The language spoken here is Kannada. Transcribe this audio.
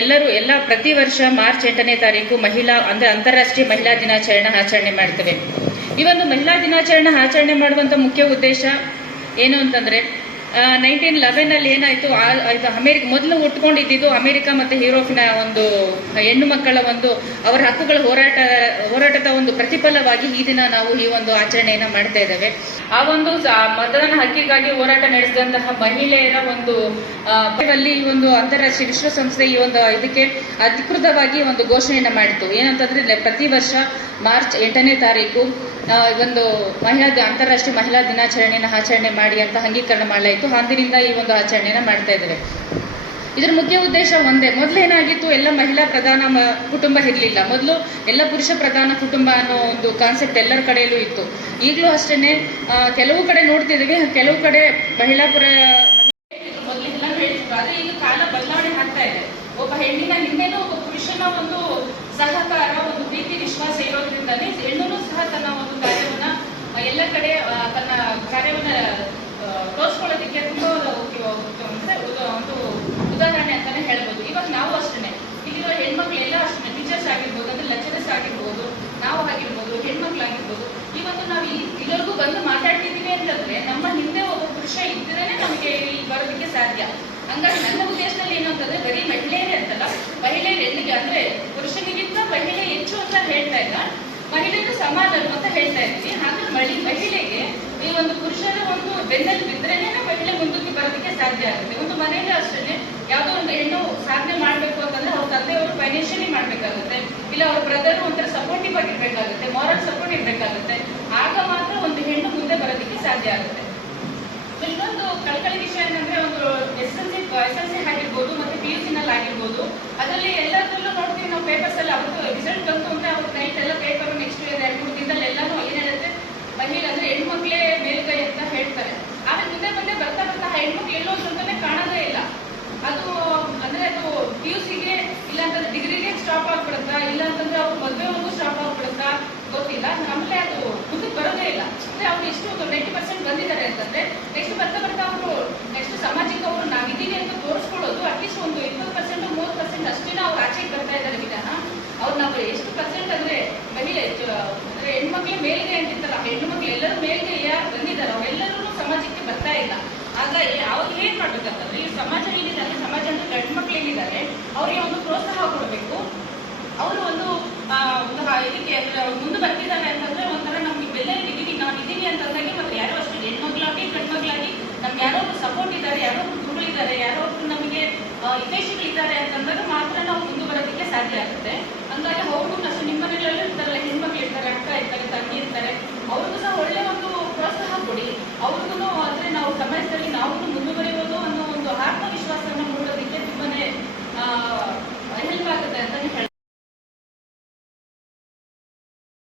ಎಲ್ಲ ಪ್ರತಿ ವರ್ಷ ಮಾರ್ಚ್ 8ನೇ ತಾರೀಕು ಅಂದ್ರೆ ಅಂತಾರಾಷ್ಟ್ರೀಯ ಮಹಿಳಾ ದಿನಾಚರಣೆ ಆಚರಣೆ ಮಾಡ್ತೇವೆ. ಈ ಒಂದು ಮಹಿಳಾ ದಿನಾಚರಣೆ ಆಚರಣೆ ಮಾಡುವಂತ ಮುಖ್ಯ ಉದ್ದೇಶ ಏನು ಅಂತಂದ್ರೆ 1911 ಏನಾಯ್ತು, ಮೊದಲು ಹುಟ್ಕೊಂಡಿದ್ದು ಅಮೆರಿಕ ಮತ್ತೆ ಯುರೋಪಿನ ಒಂದು ಹೆಣ್ಣು ಮಕ್ಕಳ ಒಂದು ಅವರ ಹಕ್ಕುಗಳ ಹೋರಾಟದ ಒಂದು ಪ್ರತಿಫಲವಾಗಿ ಈ ದಿನ ನಾವು ಈ ಒಂದು ಆಚರಣೆಯನ್ನ ಮಾಡ್ತಾ ಇದ್ದೇವೆ. ಆ ಒಂದು ಮತದಾನ ಹಕ್ಕಿಗಾಗಿ ಹೋರಾಟ ನಡೆಸಿದಂತಹ ಮಹಿಳೆಯರ ಒಂದು ಈ ಒಂದು ಅಂತಾರಾಷ್ಟ್ರೀಯ ವಿಶ್ವಸಂಸ್ಥೆ ಈ ಒಂದು ಇದಕ್ಕೆ ಅಧಿಕೃತವಾಗಿ ಒಂದು ಘೋಷಣೆಯನ್ನ ಮಾಡಿತು. ಏನಂತಂದ್ರೆ ಪ್ರತಿ ವರ್ಷ ಮಾರ್ಚ್ 8ನೇ ತಾರೀಕು ಒಂದು ಅಂತಾರಾಷ್ಟ್ರೀಯ ಮಹಿಳಾ ದಿನಾಚರಣೆಯನ್ನು ಆಚರಣೆ ಮಾಡಿ ಅಂತ ಅಂಗೀಕರಣ ಮಾಡಲಾಯಿತು. ಅಂದಿನಿಂದ ಈ ಒಂದು ಆಚರಣೆಯನ್ನ ಮಾಡ್ತಾ ಇದ್ದೇವೆ. ಇದರ ಮುಖ್ಯ ಉದ್ದೇಶ ಒಂದೇ. ಮೊದಲೇನಾಗಿತ್ತು, ಎಲ್ಲ ಮಹಿಳಾ ಪ್ರಧಾನ ಕುಟುಂಬ ಇರಲಿಲ್ಲ. ಮೊದಲು ಎಲ್ಲ ಪುರುಷ ಪ್ರಧಾನ ಕುಟುಂಬ ಅನ್ನೋ ಒಂದು ಕಾನ್ಸೆಪ್ಟ್ ಎಲ್ಲರ ಕಡೆಯಲ್ಲೂ ಇತ್ತು. ಈಗಲೂ ಅಷ್ಟೇನೆ ಕೆಲವು ಕಡೆ ನೋಡ್ತಿದ್ದೀವಿ, ಕೆಲವು ಕಡೆ ಮೊದಲೆಲ್ಲ ಹೇಳ್ತಿದ್ರು. ಆದ್ರೆ ಈಗ ಕಾಲ ಬದಲಾವಣೆ ಆಗ್ತಾ ಇದೆ. ಒಬ್ಬ ಹೆಣ್ಣಿನ ಹಿಂದೆನೂ ಒಬ್ಬ ಪುರುಷನ ಒಂದು ಸಹಕಾರ, ಒಂದು ಪ್ರೀತಿ ವಿಶ್ವಾಸ ಇರೋದ್ರಿಂದಾನೇ ಹೆಣ್ಣು ಸಹ ತನ್ನ ಒಂದು ಕಾರ್ಯವನ್ನ ಎಲ್ಲ ಕಡೆ ತನ್ನ ಕಾರ್ಯವನ್ನ ತೋರಿಸ್ಕೊಳ್ಳೋದಕ್ಕೆ ತುಂಬಾ ಒಂದು ಉದಾಹರಣೆ ಅಂತಾನೆ ಹೇಳ್ಬೋದು. ಇವಾಗ ನಾವು ಅಷ್ಟೇ, ಇಲ್ಲಿರೋ ಹೆಣ್ಮಕ್ಳು ಎಲ್ಲ ಅಷ್ಟೇ, ಟೀಚರ್ಸ್ ಆಗಿರ್ಬೋದು, ಅಂದ್ರೆ ಲೆಕ್ಚರರ್ಸ್ ಆಗಿರ್ಬೋದು, ನಾವು ಆಗಿರ್ಬೋದು, ಹೆಣ್ಮಕ್ಳಾಗಿರ್ಬೋದು, ಇವತ್ತು ನಾವು ಇಲ್ಲರಿಗೂ ಬಂದು ಮಾತಾಡ್ತಿದ್ದೀವಿ ಅಂತಂದ್ರೆ ನಮ್ಮ ಹಿಂದೆ ಒಬ್ಬ ಪುರುಷ ಇದ್ರೇನೆ ನಮಗೆ ಇಲ್ಲಿ ಬರೋದಕ್ಕೆ ಸಾಧ್ಯ. ಹಂಗಾಗಿ ನನ್ನ ಉದ್ದೇಶದಲ್ಲಿ ಏನು ಅಂತಂದ್ರೆ ಬರೀ ಮಹಿಳೆಯರೇ ಅಂತಲ್ಲ, ಮಹಿಳೆಯರು ಹೆಣ್ಣಿಗೆ ಅಂದ್ರೆ ಪುರುಷನಿಗಿಂತ ಮಹಿಳೆ ಹೆಚ್ಚು ಅಂತ ಹೇಳ್ತಾ ಇಲ್ಲ, ಮಹಿಳೆಯರು ಸಮಾನರು ಅಂತ ಹೇಳ್ತಾ ಇದ್ವಿ. ಹಾಗೆ ಮಹಿಳೆಗೆ ಈ ಒಂದು ಪುರುಷರ ಒಂದು ಬೆನ್ನಲ್ಲಿ ಬಿದ್ರೇನೆ ಮಹಿಳೆ ಮುಂದಕ್ಕೆ ಬರೋದಕ್ಕೆ ಸಾಧ್ಯ ಆಗುತ್ತೆ. ಒಂದು ಮನೆಯಲ್ಲೇ ಅಷ್ಟೇ, ಯಾವುದೋ ಒಂದು ಹೆಣ್ಣು ಸಾಧನೆ ಮಾಡ್ಬೇಕು ಅಂತಂದ್ರೆ ಅವ್ರ ತಂದೆಯವರು ಫೈನಾನ್ಷಿಯಲಿ ಮಾಡ್ಬೇಕಾಗುತ್ತೆ, ಇಲ್ಲ ಅವ್ರ ಬ್ರದರ್ ಒಂಥರ ಸಪೋರ್ಟಿವ್ ಆಗಿರ್ಬೇಕಾಗುತ್ತೆ, ಮಾರಲ್ ಸಪೋರ್ಟ್ ಇರ್ಬೇಕಾಗುತ್ತೆ. ಆಗ ಮಾತ್ರ ಒಂದು ಹೆಣ್ಣು ಮುಂದೆ ಬರೋದಕ್ಕೆ ಸಾಧ್ಯ ಆಗುತ್ತೆ. ಇನ್ನೊಂದು ಕಳಕಳಿ ವಿಷಯ ಏನಂದ್ರೆ, ಒಂದು ಎಸ್.ಎಲ್.ಸಿ ಆಗಿರ್ಬೋದು ಮತ್ತೆ PUC ನಲ್ಲಿ ಆಗಿರ್ಬೋದು, ಅದರಲ್ಲಿ ಎಲ್ಲದರಲ್ಲೂ ನೋಡ್ತೀವಿ ನಾವು ಪೇಪರ್ಸ್ ಎಲ್ಲ. ಅವತ್ತು ರಿಸಲ್ಟ್ ಬಂತು ಅಂದ್ರೆ ಅವ್ರ ನೈಟ್ ಎಲ್ಲ ಪೇಪರ್ ನೆಕ್ಸ್ಟ್ 2-3 ದಿನದಲ್ಲಿ ಎಲ್ಲಾನು ಏನ್ ಹೇಳುತ್ತೆ, ಮಹಿಳೆ ಅಂದ್ರೆ ಹೆಣ್ಮಕ್ಳೇ ಮೇಲ್ಗೈ ಅಂತ ಹೇಳ್ತಾರೆ. ಆದ್ರೆ ಮುಂದೆ ಬರ್ತಾ ಹೆಣ್ಮಕ್ಳು ಎಲ್ಲೋದ್ರು ಅಂತಾನೆ ಕಾಣೋದೇ ಇಲ್ಲ. ಅದು ಅಂದ್ರೆ ಅದು PUCಗೆ ಇಲ್ಲ ಅಂತಂದ್ರೆ ಡಿಗ್ರಿಗೆ ಸ್ಟಾಪ್ ಆಗ್ಬಿಡುತ್ತಾ, ಇಲ್ಲ ಅಂತಂದ್ರೆ ಅವ್ರು ಮದುವೆವರೆಗೂ ಸ್ಟಾಪ್ ಆಗ್ಬಿಡುತ್ತಾ ಗೊತ್ತಿಲ್ಲ. ನಮ್ಮಲ್ಲೇ ಅದು ಮುಂದಕ್ಕೆ ಬರೋದೇ ಇಲ್ಲ. ಅಂದ್ರೆ ಅವ್ರು ಎಷ್ಟು 90% ಬಂದಿದ್ದಾರೆ ಅಂತಂದ್ರೆ ನೆಕ್ಸ್ಟ್ ಬರ್ತಾ ಅವರು ನೆಕ್ಸ್ಟ್ ಸಮಾಜಕ್ಕೆ ಅವರು ನಾವಿದ್ದೀವಿ ಅಂತ ತೋರಿಸ್ಕೊಳ್ಳೋದು ಅಟ್ಲೀಸ್ಟ್ ಒಂದು 20% 30% ಅಷ್ಟೇನ ಅವ್ರು ಆಚೆಗೆ ಬರ್ತಾ ಇದ್ದಾರೆ ವಿಧಾನ. ಅವ್ರು ನಾವು ಎಷ್ಟು ಪರ್ಸೆಂಟ್ ಅಂದ್ರೆ ಮಹಿಳೆ ಅಂದ್ರೆ ಹೆಣ್ಮಕ್ಳೇ ಮೇಲ್ಗೆ ಅಂತಿತ್ತಲ್ಲ, ಹೆಣ್ಣು ಮಕ್ಳು ಎಲ್ಲರೂ ಮೇಲ್ಗೆ ಬಂದಿದ್ದಾರೆ, ಅವರೆಲ್ಲರೂ ಸಮಾಜಕ್ಕೆ ಬರ್ತಾ ಇಲ್ಲ. ಹಾಗಾಗಿ ಅವ್ರು ಏನ್ ಮಾಡ್ಬೇಕಂತಂದ್ರೆ, ಈ ಸಮಾಜ ಏನಿದ್ದಾರೆ, ಸಮಾಜ ಅಂದ್ರೆ ಗಂಡು ಮಕ್ಳು ಏನಿದ್ದಾರೆ ಅವ್ರಿಗೆ ಒಂದು ಪ್ರೋತ್ಸಾಹ ಕೊಡಬೇಕು. ಅವರು ಒಂದು ಇದಕ್ಕೆ ಅಂದ್ರೆ ಮುಂದೆ ಬರ್ತಿದ್ದಾರೆ ಅಂತಂದ್ರೆ ಒಂಥರ ನಮ್ಗೆ ಬೆಲ್ಲಲ್ಲಿ ನಾವಿದ್ದೀವಿ ಅಂತಂದಾಗೆ, ಮತ್ತೆ ಯಾರೋ ಅಷ್ಟೇ ಹೆಣ್ಮಕ್ಳಾಗಿ ಗಂಡು ಮಕ್ಳಾಗಿ ನಮ್ಗೆ ಯಾರೋ ಒಬ್ರು ಸಪೋರ್ಟ್ ಇದ್ದಾರೆ, ಯಾರೋ ಒಬ್ರು ಗುರುಗಳಿದ್ದಾರೆ, ಯಾರೋ ಒಬ್ರು ನಮಗೆ ಹಿತೈಷಿಗಳಿದ್ದಾರೆ ಅಂತಂದಾಗ ಮಾತ್ರ ನಾವು ಮುಂದೆ ಬರೋದಕ್ಕೆ ಸಾಧ್ಯ ಆಗುತ್ತೆ.